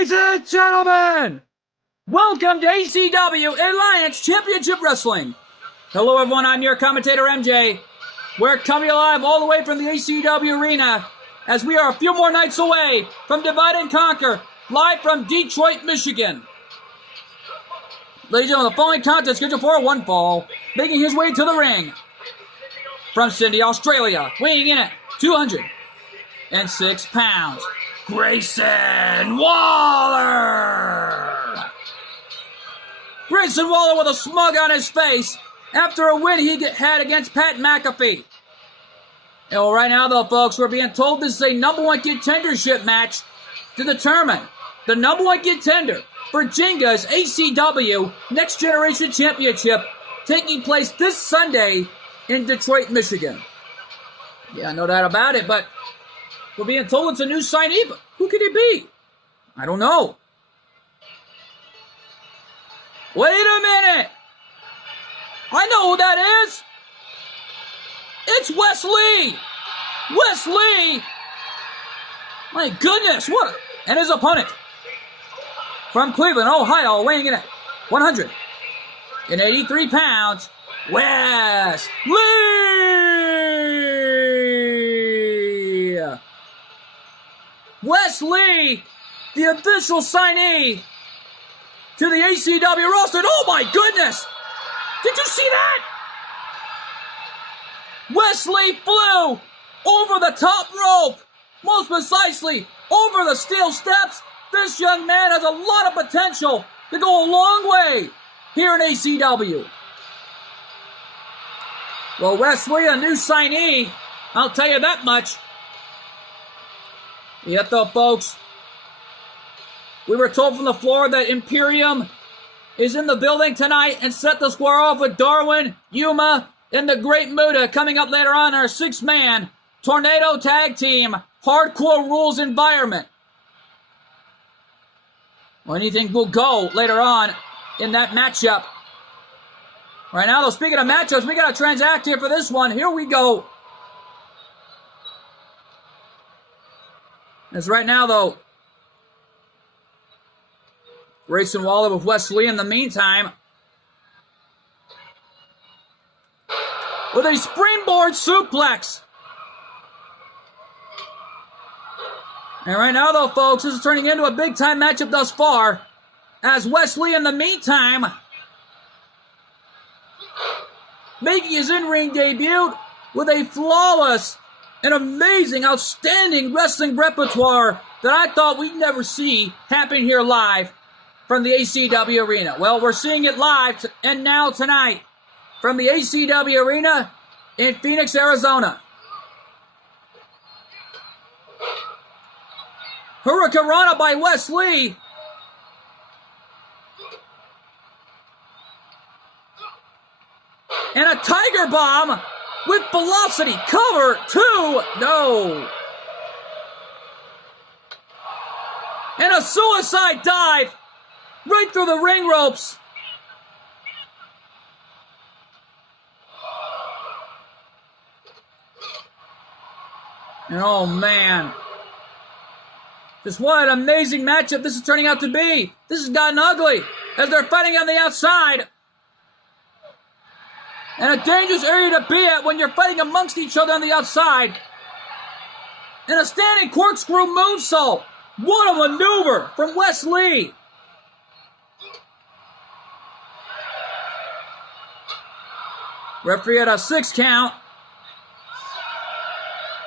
Ladies and gentlemen, welcome to ACW Alliance Championship Wrestling. Hello everyone, I'm your commentator MJ. We're coming live all the way from the ACW Arena as we are a few more nights away from Divide and Conquer, live from Detroit, Michigan. Ladies and gentlemen, the following contest scheduled for one fall, making his way to the ring. From Sydney, Australia, weighing in at 206 pounds, Grayson Waller! Grayson Waller with a smug on his face after a win he had against Pat McAfee. And well, right now, though, folks, we're being told this is a number one contendership match to determine the number one contender for Jenga's ACW Next Generation Championship, taking place this Sunday in Detroit, Michigan. Yeah, no doubt about it, but we're being told it's a new signee, but who could it be? I don't know. Wait a minute! I know who that is! It's Wes Lee! Wes Lee! My goodness, what? And his opponent from Cleveland, Ohio, weighing in at 183 pounds, Wes Lee! Wes Lee, the official signee to the ACW roster. Oh my goodness! Did you see that? Wes Lee flew over the top rope, most precisely over the steel steps. This young man has a lot of potential to go a long way here in ACW. Well, Wes Lee, a new signee, I'll tell you that much. Yet though, folks, we were told from the floor that Imperium is in the building tonight and set the square off with Darwin, Yuma, and the Great Muta coming up later on our six-man Tornado Tag Team Hardcore Rules environment. Well, anything will go later on in that matchup. Right now, though, speaking of matchups, we got to transact here for this one. Here we go. As right now, though, Grayson Waller with Wes Lee in the meantime, with a springboard suplex. And right now, though, folks, this is turning into a big-time matchup thus far, as Wes Lee, in the meantime, making his in-ring debut with a flawless and amazing, outstanding wrestling repertoire that I thought we'd never see happen here live from the ACW Arena. Well, we're seeing it live and now tonight from the ACW Arena in Phoenix, Arizona. Hurricanrana by Wes Lee. And a Tiger Bomb with velocity. Cover 2. No. And a suicide dive right through the ring ropes. And oh man. Just what an amazing matchup this is turning out to be. This has gotten ugly as they're fighting on the outside. And a dangerous area to be at when you're fighting amongst each other on the outside. And a standing corkscrew moonsault. What a maneuver from Wes Lee. Referee at a 6 count.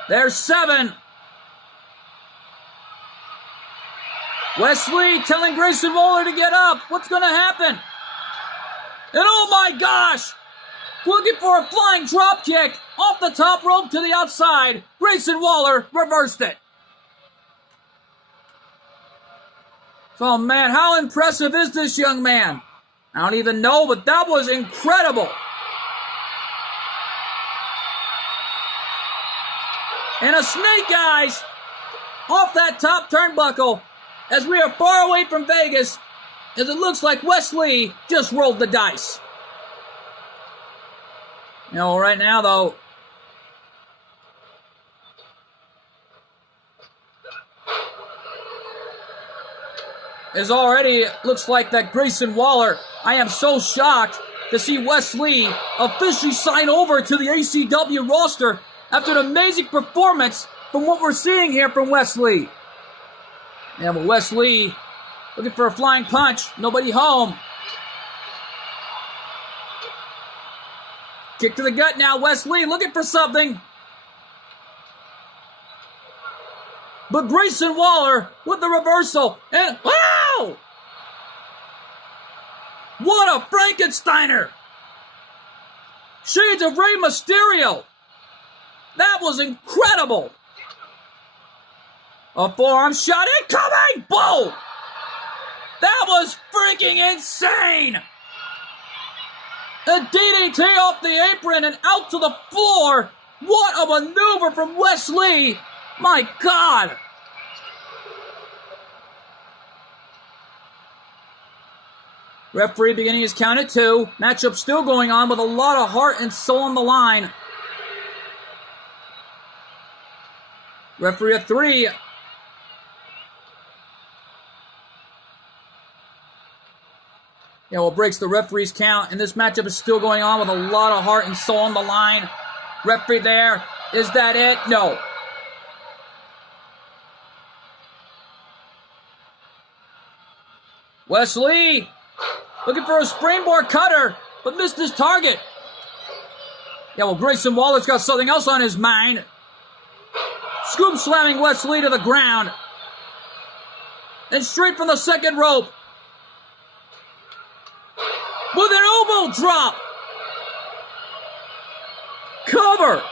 There's 7. Wes Lee telling Grayson Waller to get up. What's going to happen? And oh my gosh! Looking for a flying drop kick off the top rope to the outside. Grayson Waller reversed it. Oh man, how impressive is this young man? I don't even know, but that was incredible. And a snake eyes off that top turnbuckle as we are far away from Vegas, as it looks like Wes Lee just rolled the dice. You know, right now, though, is already, looks like that Grayson Waller. I am so shocked to see Wes Lee officially sign over to the ACW roster after an amazing performance from what we're seeing here from Wes Lee. Yeah, well, Wes Lee looking for a flying punch. Nobody home. Kick to the gut now. Wes Lee looking for something. But Grayson Waller with the reversal. And wow! What a Frankensteiner! Shades of Rey Mysterio. That was incredible. A forearm shot incoming! Boom! That was freaking insane! A DDT off the apron and out to the floor. What a maneuver from Wes Lee. My God. Referee beginning his count at 2. Matchup still going on with a lot of heart and soul on the line. Referee at 3. Yeah, well, breaks the referee's count, and this matchup is still going on with a lot of heart and soul on the line. Referee there. Is that it? No. Wes Lee looking for a springboard cutter, but missed his target. Yeah, well, Grayson Waller's got something else on his mind. Scoop slamming Wes Lee to the ground. And straight from the second rope. With an elbow drop. Cover.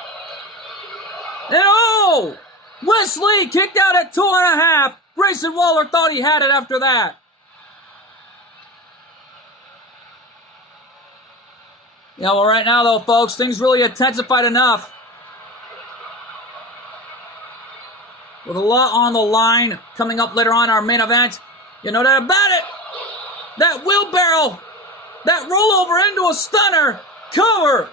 And oh! Wes Lee kicked out at 2.5. Grayson Waller thought he had it after that. Yeah, well, right now, though, folks, things really intensified enough. With a lot on the line coming up later on our main event. You know that about it. That wheelbarrow. That rollover into a stunner. Cover.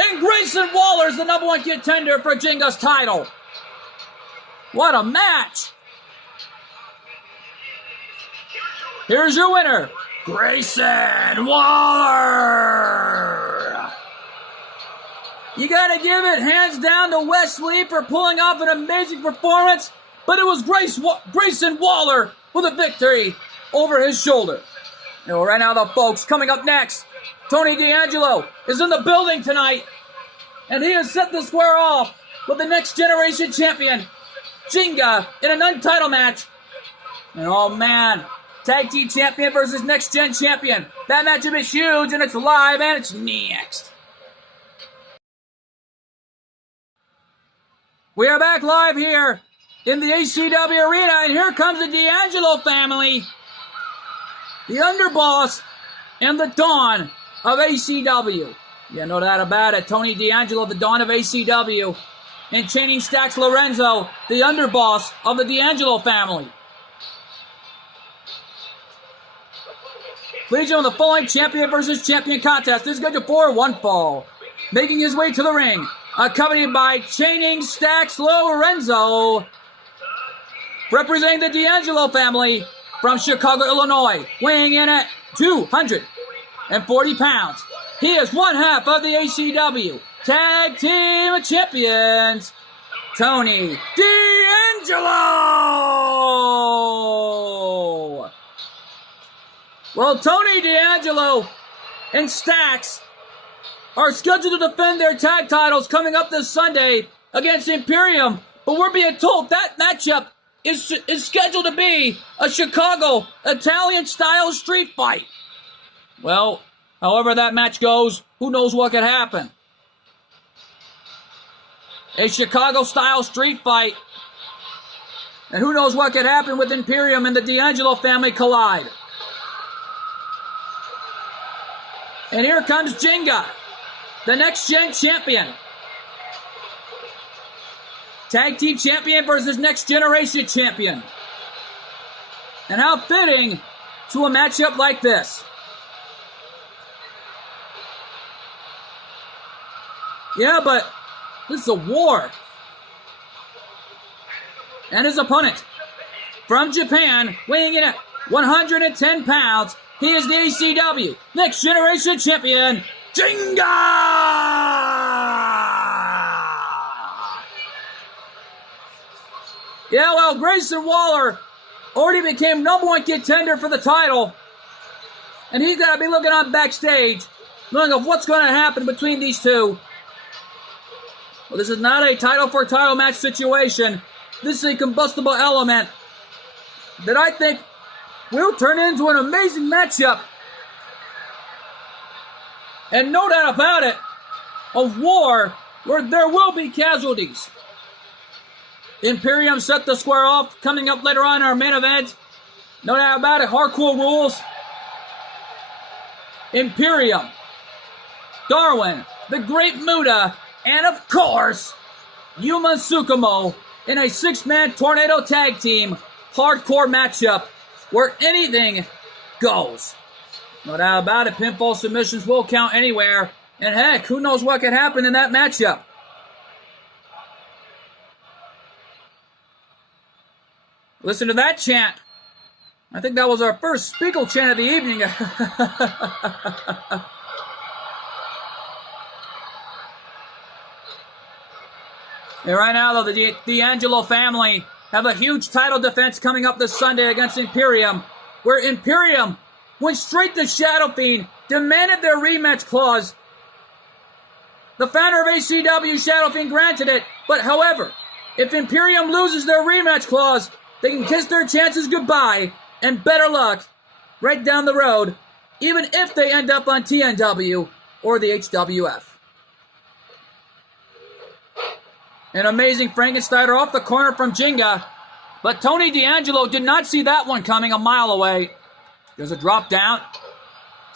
And Grayson Waller is the number 1 contender for Jinga's title. What a match. Here's your winner, Grayson Waller. You gotta give it hands down to Wes Lee for pulling off an amazing performance, but it was Grayson Waller with a victory over his shoulder. And right now, the folks, coming up next, Tony D'Angelo is in the building tonight, and he has set the square off with the Next Generation Champion, Jinga, in an untitled match. And oh man, Tag Team Champion versus Next Gen Champion. That matchup is huge, and it's live, and it's next. We are back live here in the ACW arena, and here comes the D'Angelo family, the underboss and the Dawn of ACW. Yeah, no doubt about it. Tony D'Angelo, the Dawn of ACW, and Channing Stacks Lorenzo, the underboss of the D'Angelo family. Please join the following champion versus champion contest. This is scheduled for 1 fall. Making his way to the ring, accompanied by Channing Stacks Lorenzo, representing the D'Angelo family from Chicago, Illinois, weighing in at 240 pounds. He is one half of the ACW Tag Team Champions, Tony D'Angelo. Well, Tony D'Angelo and Stacks are scheduled to defend their tag titles coming up this Sunday against Imperium, but we're being told that matchup is scheduled to be a Chicago Italian-style street fight. Well, however that match goes, who knows what could happen. A Chicago-style street fight, and who knows what could happen with Imperium and the D'Angelo family collide. And here comes Jinga, the Next Gen Champion. Tag Team Champion versus Next Generation Champion. And how fitting to a matchup like this. Yeah, but this is a war. And his opponent, from Japan, weighing in at 110 pounds, he is the ECW Next Generation Champion, Jinga! Yeah, well, Grayson Waller already became #1 contender for the title. And he's got to be looking on backstage, looking at what's going to happen between these two. Well, this is not a title-for-title match situation. This is a combustible element that I think will turn into an amazing matchup. And no doubt about it, a war where there will be casualties. Imperium set the square off, coming up later on in our main event. No doubt about it, hardcore rules. Imperium, Darwin, the Great Muta, and of course, Yuma Tsukumo in a 6-man tornado tag team hardcore matchup where anything goes. No doubt about it, pinfall submissions will count anywhere. And heck, who knows what could happen in that matchup. Listen to that chant. I think that was our first Spiegel chant of the evening. And right now, though, the D'Angelo family have a huge title defense coming up this Sunday against Imperium, where Imperium went straight to Shadow Fiend, demanded their rematch clause. The founder of ACW, Shadow Fiend, granted it, but however, if Imperium loses their rematch clause, they can kiss their chances goodbye and better luck right down the road, even if they end up on TNW or the HWF. An amazing Frankensteiner off the corner from Jinga, but Tony D'Angelo did not see that one coming a mile away. There's a drop down.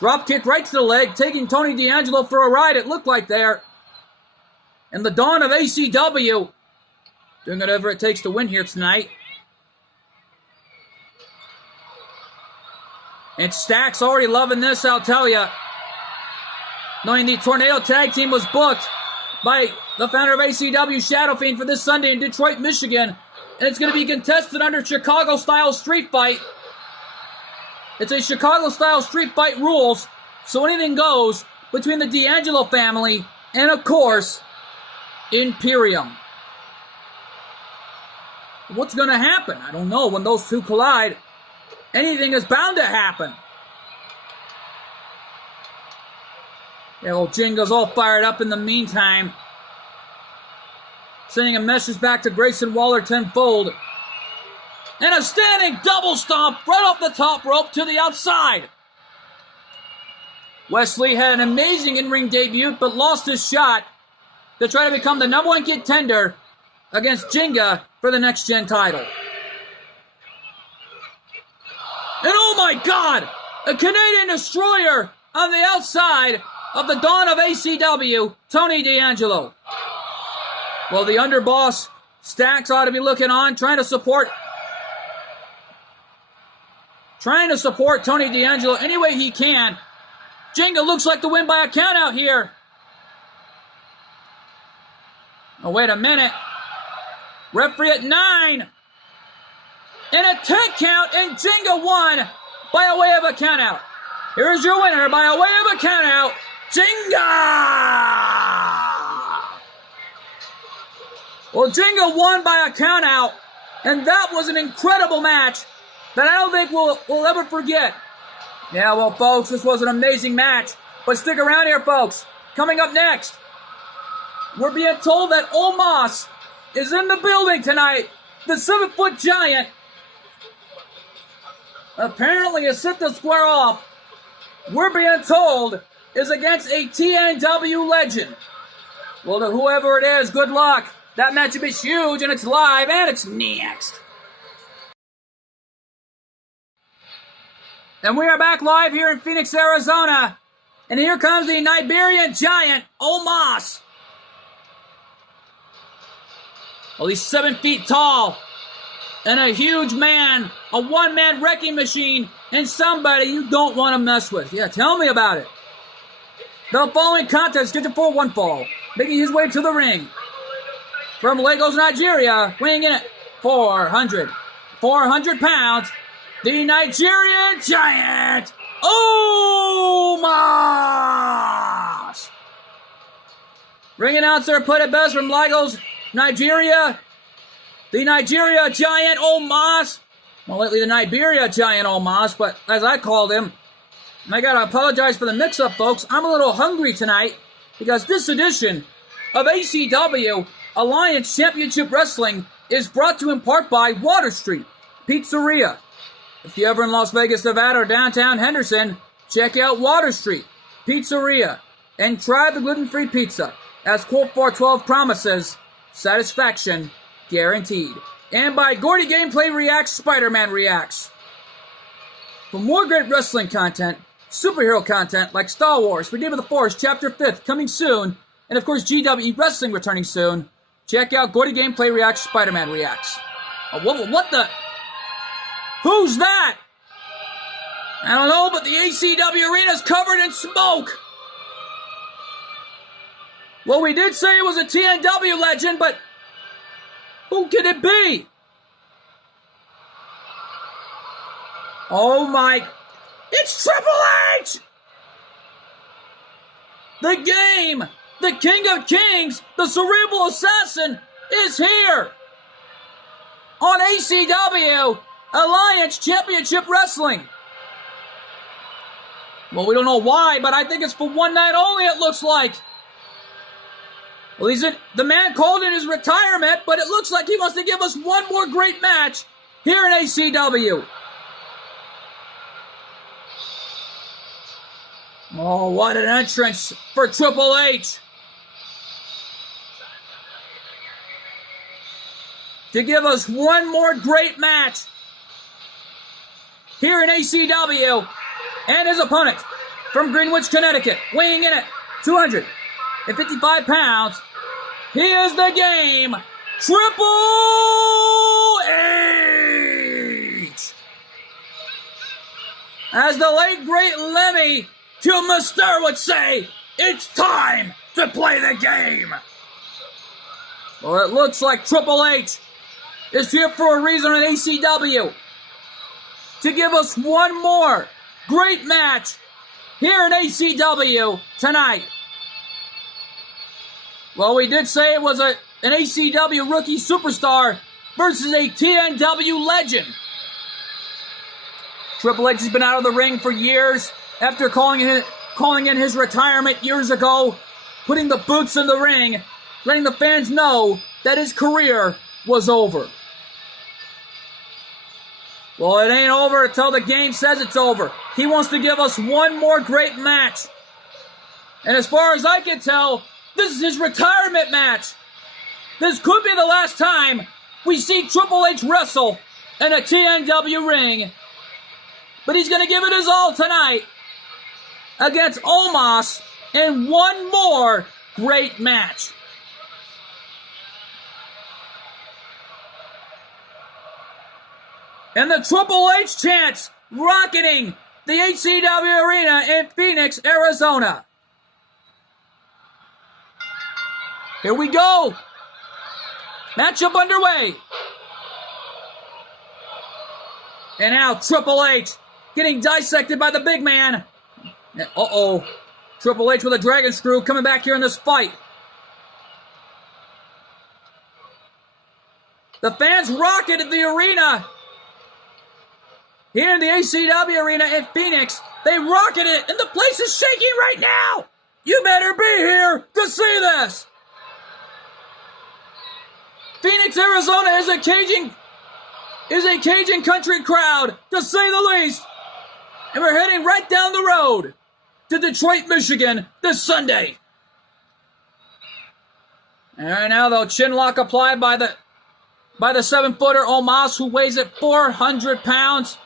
Drop kick right to the leg, taking Tony D'Angelo for a ride, it looked like there. And the Dawn of ACW doing whatever it takes to win here tonight. And Stacks already loving this, I'll tell ya. Knowing the Tornado Tag Team was booked by the founder of ACW, Shadow Fiend, for this Sunday in Detroit, Michigan. And it's going to be contested under Chicago-style street fight. It's a Chicago-style street fight rules, so anything goes between the D'Angelo family and, of course, Imperium. What's going to happen? I don't know. When those two collide, anything is bound to happen. Yeah, well, Jinga's all fired up in the meantime. Sending a message back to Grayson Waller tenfold. And a standing double stomp right off the top rope to the outside. Wesley had an amazing in-ring debut, but lost his shot to try to become the #1 contender against Jinga for the Next Gen title. And oh my God! A Canadian Destroyer on the outside of the Dawn of ACW, Tony D'Angelo. Well, the underboss, Stacks, ought to be looking on, trying to support Tony D'Angelo any way he can. Jinga looks like to win by a count out here. Oh, wait a minute. Referee at 9. And a 10 count, and Jinga won by a way of a count out. Here's your winner by a way of a count out, Jinga! Well, Jinga won by a count out, and that was an incredible match that I don't think we'll ever forget. Yeah, well, folks, this was an amazing match. But stick around here, folks. Coming up next, we're being told that Omos is in the building tonight. The 7-foot giant apparently has set the square off. We're being told is against a TNW legend. Well, to whoever it is, good luck. That matchup is huge, and it's live, and it's next. And we are back live here in Phoenix, Arizona. And here comes the Iberian giant, Omos. Well, he's 7 feet tall. And a huge man. A one-man wrecking machine. And somebody you don't want to mess with. Yeah, tell me about it. The following contest scheduled for one fall. Making his way to the ring. From Lagos, Nigeria. Weighing in at 450 400 pounds, the Nigerian Giant, Omos. Ring announcer put it best from Lagos, Nigeria. The Nigeria Giant Omos. Well, lately the Nigeria Giant Omos, but as I called him, and I gotta apologize for the mix-up, folks. I'm a little hungry tonight because this edition of ACW Alliance Championship Wrestling is brought to you in part by Water Street Pizzeria. If you're ever in Las Vegas, Nevada, or downtown Henderson, check out Water Street Pizzeria and try the gluten-free pizza. As Colt 412 promises, satisfaction guaranteed. And by Gordy Gameplay Reacts, Spider-Man Reacts. For more great wrestling content, superhero content like Star Wars, Redeemer of the Force Chapter 5th coming soon, and of course GWE Wrestling returning soon, check out Gordy Gameplay Reacts, Spider-Man Reacts. Oh, what the? Who's that? I don't know, but the ACW arena's covered in smoke. Well, we did say it was a TNW legend, but who could it be? Oh my... It's Triple H! The Game, the King of Kings, the Cerebral Assassin, is here! On ACW Alliance Championship Wrestling. Well, we don't know why, but I think it's for one night only, it looks like. Well, the man called in his retirement, but it looks like he wants to give us one more great match here in ACW. Oh, what an entrance for Triple H. To give us one more great match here in ACW. And his opponent from Greenwich, Connecticut, weighing in at 255 pounds. He is the Game, Triple H. As the late great Lemmy Kilmister would say, it's time to play the game. Well, it looks like Triple H is here for a reason in ACW. To give us one more great match here in ACW tonight. Well, we did say it was an ACW rookie superstar versus a TNW legend. Triple H has been out of the ring for years after calling in his retirement years ago, putting the boots in the ring, letting the fans know that his career was over. Well, it ain't over until the Game says it's over. He wants to give us one more great match. And as far as I can tell, this is his retirement match. This could be the last time we see Triple H wrestle in a TNW ring. But he's going to give it his all tonight against Omos in one more great match. And the Triple H chants rocketing the HCW Arena in Phoenix, Arizona. Here we go. Matchup underway. And now Triple H getting dissected by the big man. Uh-oh. Triple H with a dragon screw coming back here in this fight. The fans rocketed the arena. Here in the ACW Arena in Phoenix, they rocketed it, and the place is shaking right now. You better be here to see this. Phoenix, Arizona is a Cajun country crowd, to say the least. And we're heading right down the road to Detroit, Michigan this Sunday. And right now, though, chin lock applied by the 7-footer Omos, who weighs at 400 pounds.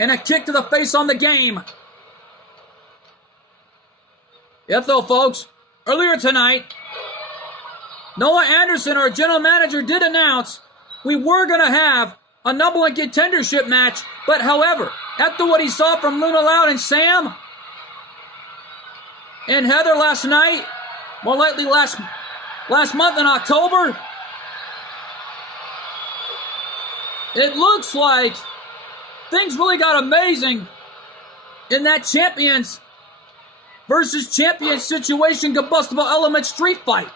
And a kick to the face on the Game. Yep, though, folks. Earlier tonight, Noah Anderson, our general manager, did announce we were going to have a number one contendership match. But, however, after what he saw from Luna Loud and Sam and Heather last night, more likely last month in October, it looks like things really got amazing in that champions versus champions situation combustible element street fight.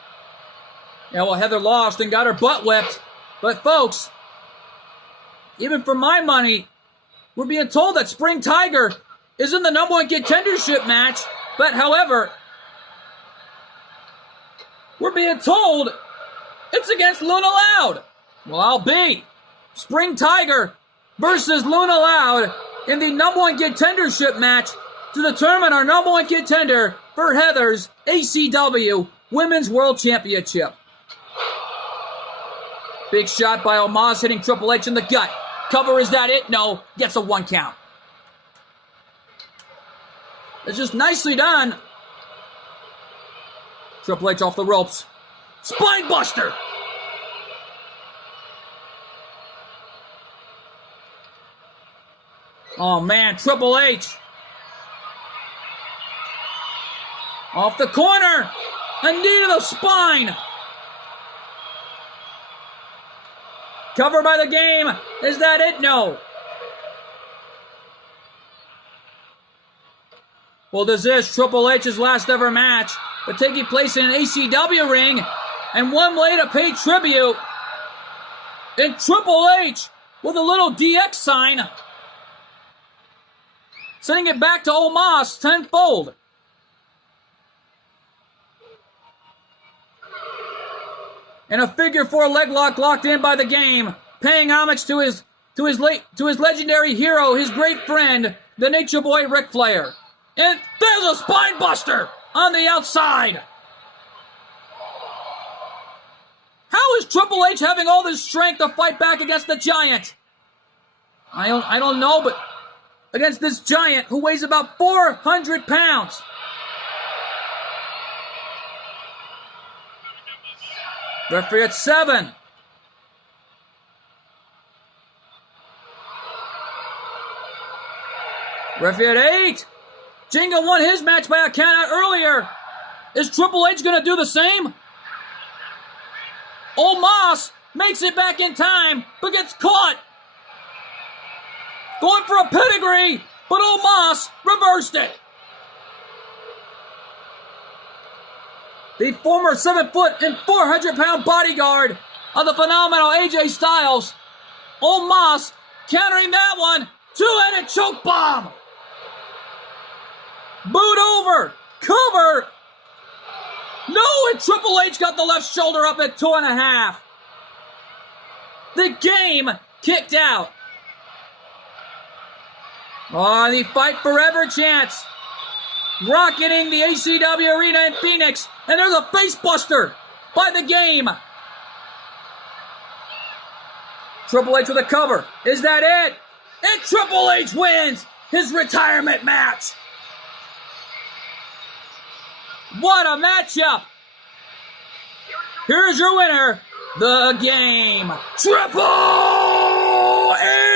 Yeah, well, Heather lost and got her butt whipped. But folks, even for my money, we're being told that Spring Tiger is in the number one contendership match. But however, we're being told it's against Luna Loud. Well, I'll be Spring Tiger versus Luna Loud in the number one contendership match to determine our number one contender for Heather's ACW Women's World Championship. Big shot by Omos hitting Triple H in the gut. Cover, is that it? No. Gets a 1 count. It's just nicely done. Triple H off the ropes. Spine buster. Oh man, Triple H. Off the corner. A knee to the spine. Cover by the game. Is that it? No. Well, this is Triple H's last ever match, but taking place in an ACW ring, and one way to pay tribute. And Triple H with a little DX sign, sending it back to Omos tenfold. And a figure 4 leg lock locked in by the game, paying homage to his legendary hero, his great friend, the Nature Boy Ric Flair. And there's a spine buster on the outside. How is Triple H having all this strength to fight back against the Giant? I don't know, but against this Giant who weighs about 400 pounds. Referee at 7. Referee at 8. Jingo won his match by a countout earlier. Is Triple H going to do the same? Omos makes it back in time, but gets caught. Going for a pedigree, but Omos reversed it. The former 7-foot and 400-pound bodyguard of the phenomenal AJ Styles, Omos countering that one. Two-headed choke bomb. Boot over. Cover. No, and Triple H got the left shoulder up at 2.5. The game kicked out. Oh, the Fight Forever chants. Rocketing the ACW arena in Phoenix. And there's a face buster by the game. Triple H with a cover. Is that it? And Triple H wins his retirement match. What a matchup. Here's your winner, the game, Triple H.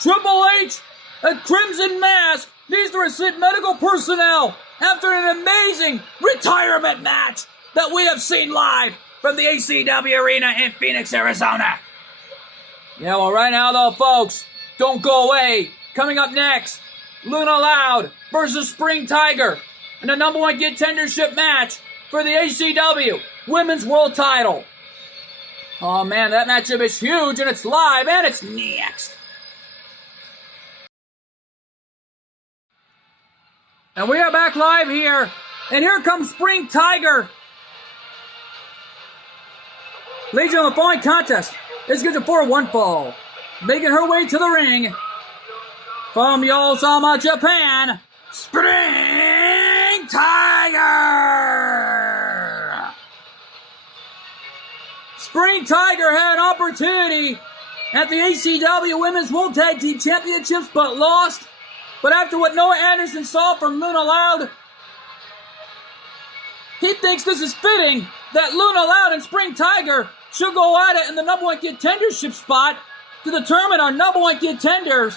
Triple H, a Crimson Mask, needs to receive medical personnel after an amazing retirement match that we have seen live from the ACW arena in Phoenix, Arizona. Yeah, well, right now, though, folks, don't go away. Coming up next, Luna Loud versus Spring Tiger in the number one contendership match for the ACW Women's World Title. Oh, man, that matchup is huge, and it's live, and it's next. And we are back live here, and here comes Spring Tiger. Ladies and gentlemen, the following contest is scheduled for one fall. Making her way to the ring from Yokohama, Japan, Spring Tiger. Spring Tiger had an opportunity at the ACW Women's World Tag Team Championships, but lost. But after what Noah Anderson saw from Luna Loud, he thinks this is fitting that Luna Loud and Spring Tiger should go at it in the number one contendership spot to determine our number one contenders,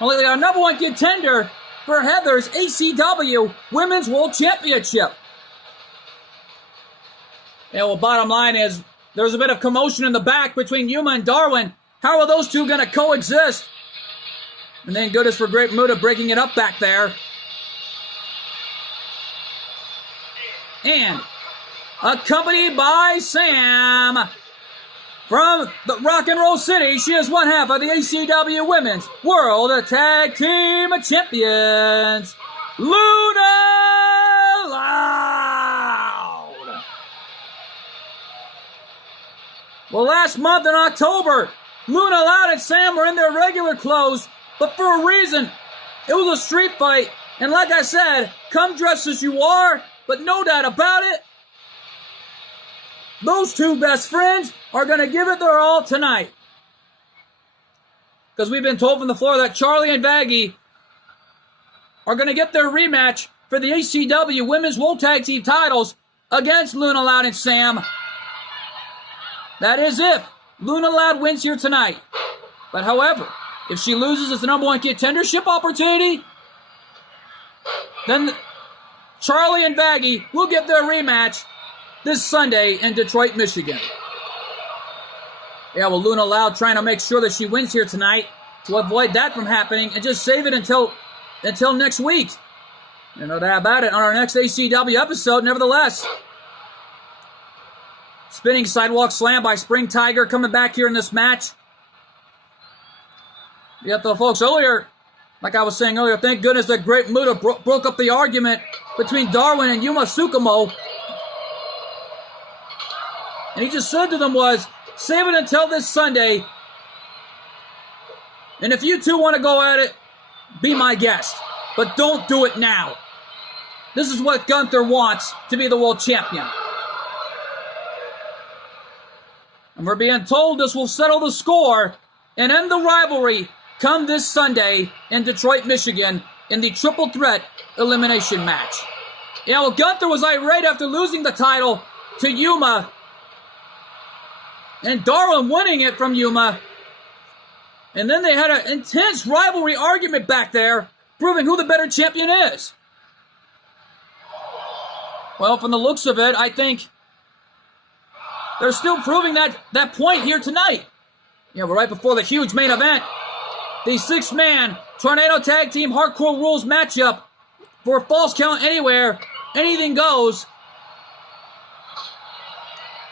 our number one contender for Heather's ACW Women's World Championship. And well, bottom line is, There's a bit of commotion in the back between Yuma and Darwin. How are those two going to coexist? And then goodness for Great Muta breaking it up back there. And accompanied by Sam from the Rock and Roll City, she is one half of the ACW Women's World Tag Team Champions, Luna Loud. Well, last month in October, Luna Loud and Sam were in their regular clothes, but for a reason. It was a street fight, and like I said, come dressed as you are, but no doubt about it, those two best friends are going to give it their all tonight. Because we've been told from the floor that Charlie and Vaggie are going to get their rematch for the ACW Women's World Tag Team titles against Luna Loud and Sam. That is if Luna Loud wins here tonight. But however, if she loses as the number one contendership opportunity, then Charlie and Vaggie will get their rematch this Sunday in Detroit, Michigan. Yeah, well, Luna Loud trying to make sure that she wins here tonight to avoid that from happening and just save it until next week. You know that about it on our next ACW episode, nevertheless. Spinning sidewalk slam by Spring Tiger coming back here in this match. Yet the folks earlier, like I was saying earlier, thank goodness that Great Muta broke up the argument between Darwin and Yuma Tsukumo. And he just said to them was, save it until this Sunday. And if you two want to go at it, be my guest. But don't do it now. This is what Gunther wants to be the world champion. And we're being told this will settle the score and end the rivalry come this Sunday in Detroit, Michigan in the triple threat elimination match. Yeah, well, Gunther was irate after losing the title to Yuma. And Darwin winning it from Yuma. And then they had an intense rivalry argument back there, proving who the better champion is. Well, from the looks of it, I think they're still proving that point here tonight. Yeah, but right before the huge main event, the 6-man Tornado Tag Team Hardcore Rules matchup for Falls Count Anywhere, anything goes.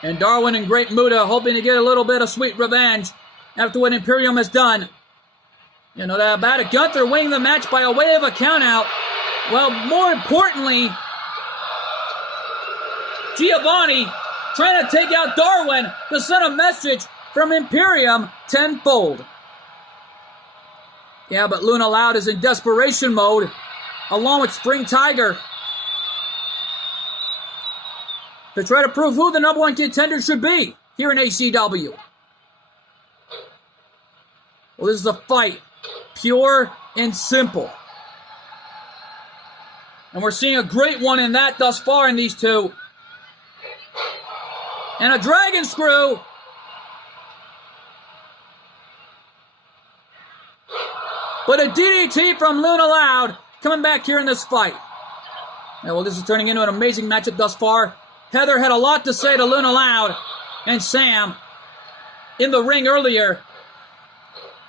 And Darwin and Great Muta hoping to get a little bit of sweet revenge after what Imperium has done. You know that about it. Gunther winning the match by a way of a countout. Well, more importantly, Giovanni trying to take out Darwin to send a message from Imperium tenfold. Yeah, but Luna Loud is in desperation mode, along with Spring Tiger, to try to prove who the number one contender should be here in ACW. Well, this is a fight, pure and simple. And we're seeing a great one in that thus far in these two. And a dragon screw. But a DDT from Luna Loud coming back here in this fight. Now, well, this is turning into an amazing matchup thus far. Heather had a lot to say to Luna Loud and Sam in the ring earlier.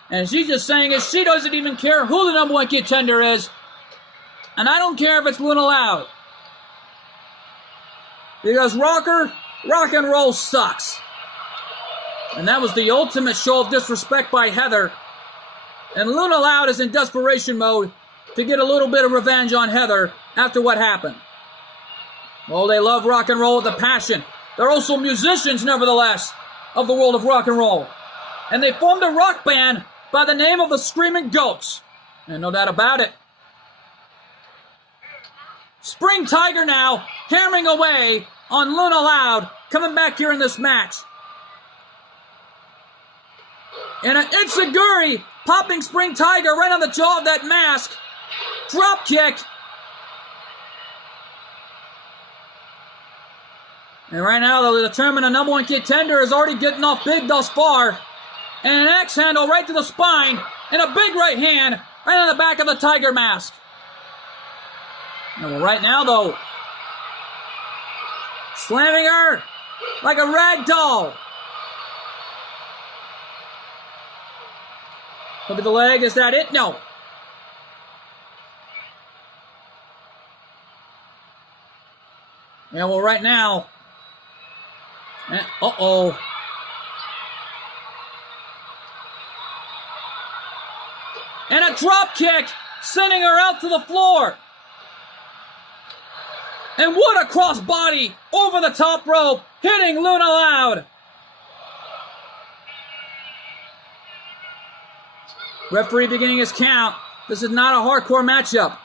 And she's just saying is she doesn't even care who the number one contender is. And I don't care if it's Luna Loud. Because rock and roll sucks. And that was the ultimate show of disrespect by Heather. And Luna Loud is in desperation mode to get a little bit of revenge on Heather after what happened. Well, they love rock and roll with a passion. They're also musicians, nevertheless, of the world of rock and roll. And they formed a rock band by the name of the Screaming Goats. And no doubt about it. Spring Tiger now hammering away on Luna Loud, coming back here in this match. And an Enziguri popping Spring Tiger right on the jaw of that mask. Drop kick. And right now, the determined number one contender is already getting off big thus far. And an axe handle right to the spine. And a big right hand right on the back of the Tiger mask. And right now, though, slamming her like a rag doll. Look at the leg. Is that it? No. Yeah, well, right now. Uh-oh. And a drop kick, sending her out to the floor. And what a crossbody over the top rope, hitting Luna Loud. Referee beginning his count. This is not a hardcore matchup.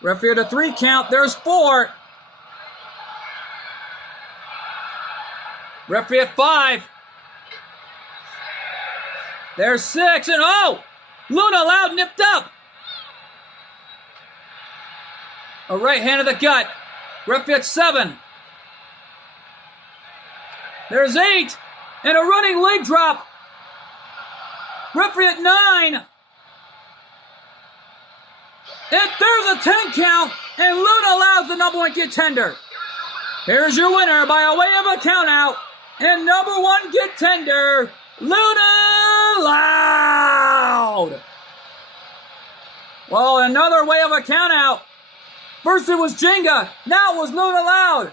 Referee at a 3 count. There's 4. Referee at 5. There's 6. And oh! Luna Loud nipped up. A right hand to the gut. Referee at 7. There's 8. And a running leg drop. Referee at 9. And there's a 10 count. And Luna Loud's the number 1 contender. Here's your winner by a way of a count out. And number 1 contender, Luna Loud. Well, another way of a count out. First it was Jenga. Now it was Luna Loud.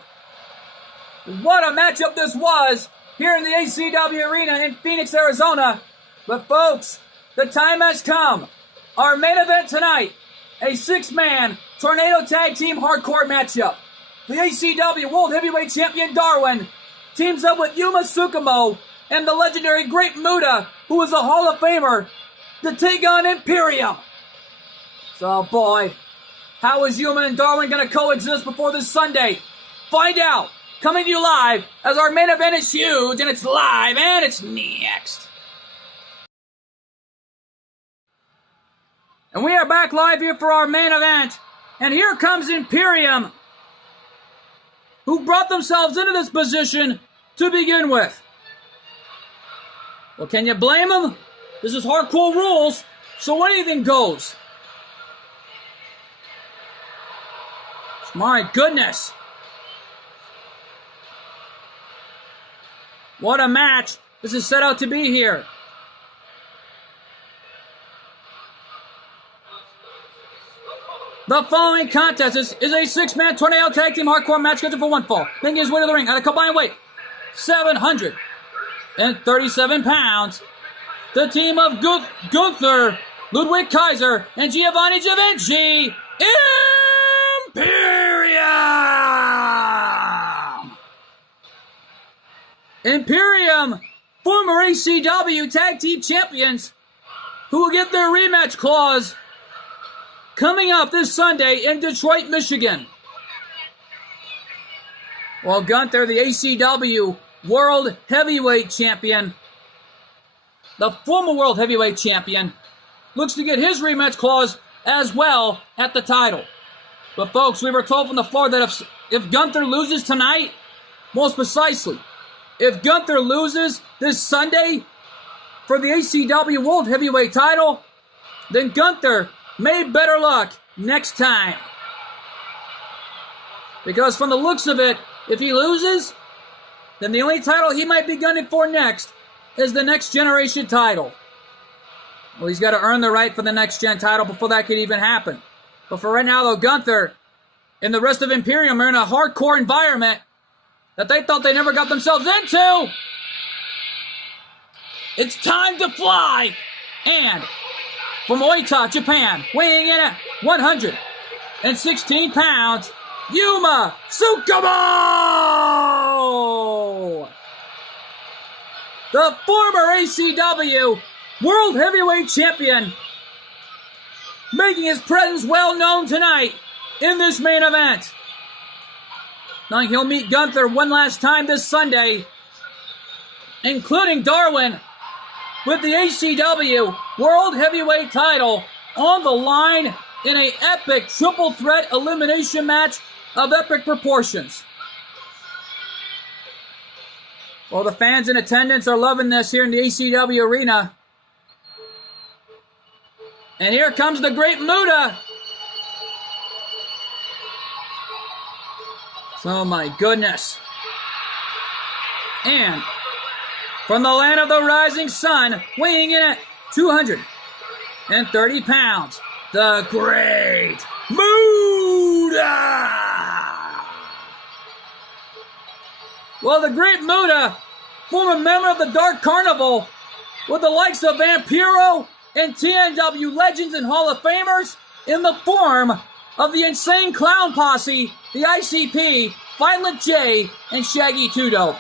What a matchup this was here in the ACW Arena in Phoenix, Arizona. But folks, the time has come. Our main event tonight, a 6-man Tornado Tag Team Hardcore matchup. The ACW World Heavyweight Champion Darwin teams up with Yuma Tsukumo and the legendary Great Muta, who is a Hall of Famer, to take on Imperium. So boy, how is Yuma and Darwin going to coexist before this Sunday? Find out. Coming to you live, as our main event is huge, and it's live, and it's next. And we are back live here for our main event. And here comes Imperium, who brought themselves into this position to begin with. Well, can you blame them? This is hardcore rules, so anything goes. My goodness. What a match this is set out to be here. The following contest is a 6-man Tornado Tag Team Hardcore match scheduled for one fall. Making his way to the ring at a combined weight 737 pounds. The team of Gunther, Ludwig Kaiser, and Giovanni Givenchy, Imperium, former ACW Tag Team Champions, who will get their rematch clause coming up this Sunday in Detroit, Michigan. While Gunther, the ACW World Heavyweight Champion, the former World Heavyweight Champion, looks to get his rematch clause as well at the title. But folks, we were told from the floor that if Gunther loses tonight, most precisely, if Gunther loses this Sunday for the ACW World Heavyweight title, then Gunther may better luck next time. Because from the looks of it, if he loses, then the only title he might be gunning for next is the Next Generation title. Well, he's got to earn the right for the Next Gen title before that could even happen. But for right now, though, Gunther and the rest of Imperium are in a hardcore environment that they thought they never got themselves into. It's time to fly. And from Oita, Japan, weighing in at 116 pounds, Yuma Tsukumo! The former ACW World Heavyweight Champion, making his presence well known tonight in this main event. Now he'll meet Gunther one last time this Sunday, including Darwin, with the ACW World Heavyweight title on the line in an epic triple threat elimination match of epic proportions. Well, the fans in attendance are loving this here in the ACW Arena. And here comes the Great Muta. Oh my goodness. And from the land of the rising sun, weighing in at 230 pounds, the Great Muta! Well, the Great Muta, former member of the Dark Carnival, with the likes of Vampiro and TNW legends and Hall of Famers, in the form of the Insane Clown Posse, the ICP, Violent J, and Shaggy 2-Dope.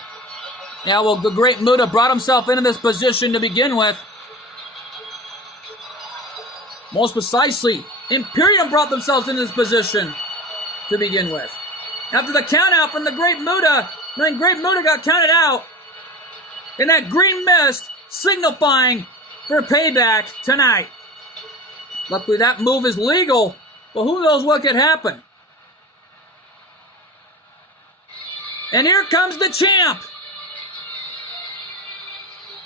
Yeah, well, the Great Muta brought himself into this position to begin with. Most precisely, Imperium brought themselves into this position to begin with. After the countout from the Great Muta, when Great Muta got counted out, in that green mist signifying for payback tonight. Luckily, that move is legal, but who knows what could happen. And here comes the champ.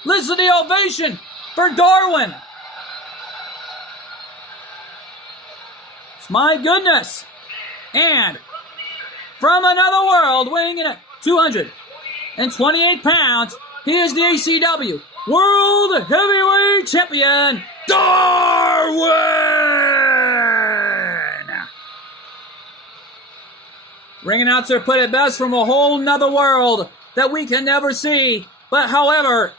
Listen to the ovation for Darwin. My goodness. And from another world, weighing in at 228 pounds, he is the ACW World Heavyweight Champion, Darwin! Ring announcer put it best, from a whole nother world that we can never see. But however,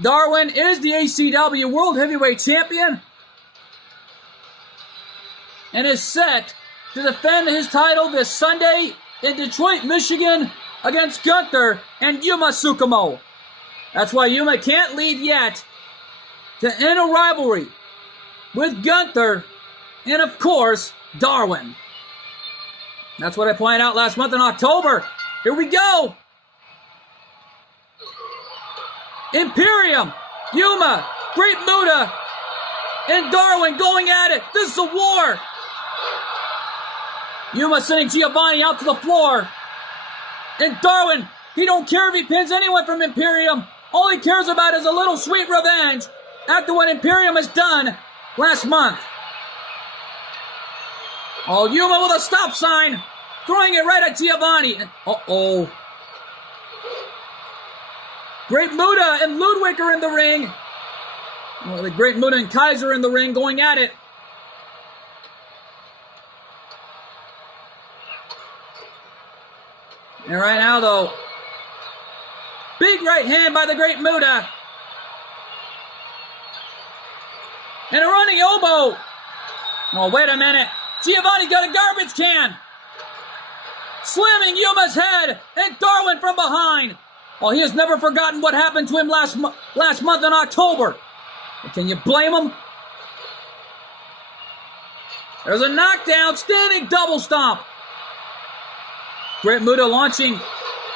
Darwin is the ACW World Heavyweight Champion and is set to defend his title this Sunday in Detroit, Michigan against Gunther and Yuma Tsukumo. That's why Yuma can't leave yet to end a rivalry with Gunther and, of course, Darwin. That's what I pointed out last month in October. Here we go. Imperium, Yuma, Great Muta, and Darwin going at it. This is a war. Yuma sending Giovanni out to the floor. And Darwin, he don't care if he pins anyone from Imperium. All he cares about is a little sweet revenge after what Imperium has done last month. Oh, Yuma with a stop sign, throwing it right at Giovanni. Uh-oh. Great Muta and Ludwig are in the ring. Well, the Great Muta and Kaiser in the ring going at it. And right now, though, big right hand by the Great Muta. And a running elbow. Oh, wait a minute. Giovanni's got a garbage can. Slamming Yuma's head, and Darwin from behind. Oh, he has never forgotten what happened to him last month in October. But can you blame him? There's a knockdown, standing double stomp. Great Muta launching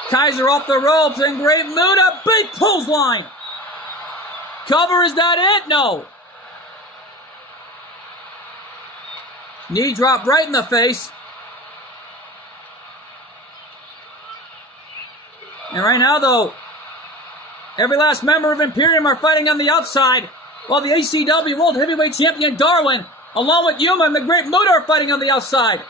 Kaiser off the ropes, and Great Muta, big clothesline. Cover, is that it? No. Knee drop right in the face. And right now, though, every last member of Imperium are fighting on the outside, while the ACW World Heavyweight Champion Darwin, along with Yuma and the Great Muta, are fighting on the outside.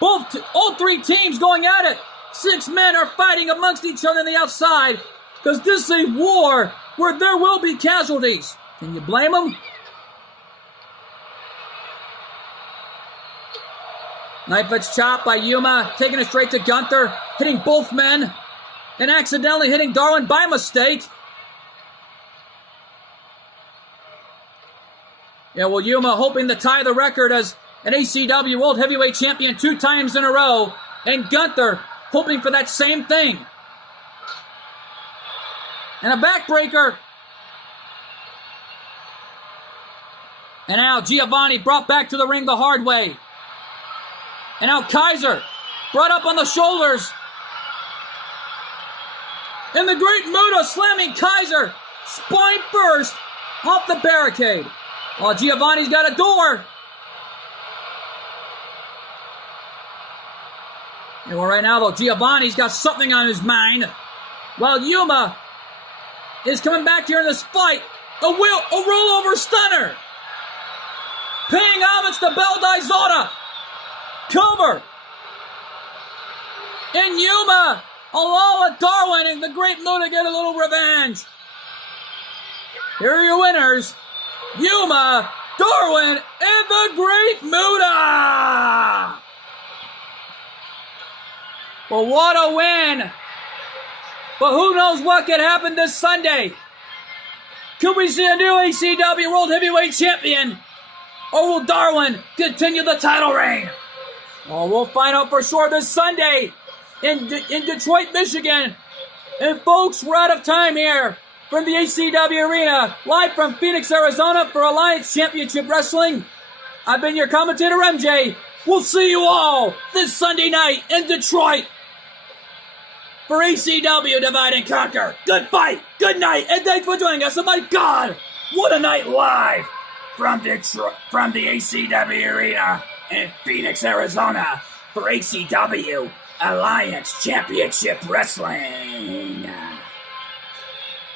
All three teams going at it. 6 men are fighting amongst each other on the outside, because this is a war where there will be casualties. Can you blame them? Knife edge chop by Yuma, taking it straight to Gunther, hitting both men, and accidentally hitting Darwin by mistake. Yeah, well, Yuma hoping to tie the record as an ACW World Heavyweight Champion 2 times in a row, and Gunther hoping for that same thing. And a backbreaker. And now Giovanni brought back to the ring the hard way. And now Kaiser brought up on the shoulders. And the Great Muta slamming Kaiser spine first off the barricade. While Giovanni's got a door. And well, right now, though, Giovanni's got something on his mind. While Yuma is coming back here in this fight. A rollover stunner. Paying homage to Bel Dizota. Cover. and Yuma, along with Darwin and the Great Muta, get a little revenge. Here are your winners, Yuma, Darwin, and the Great Muta. Well, what a win. But who knows what could happen this Sunday? Could we see a new ECW World Heavyweight Champion? Or will Darwin continue the title reign? Well, we'll find out for sure this Sunday in Detroit, Michigan. And folks, we're out of time here from the ECW Arena, live from Phoenix, Arizona for Alliance Championship Wrestling. I've been your commentator, MJ. We'll see you all this Sunday night in Detroit for ECW Divide and Conquer. Good fight, good night, and thanks for joining us. Oh my God, what a night live from Detroit, from the ECW Arena in Phoenix, Arizona for ECW Alliance Championship Wrestling.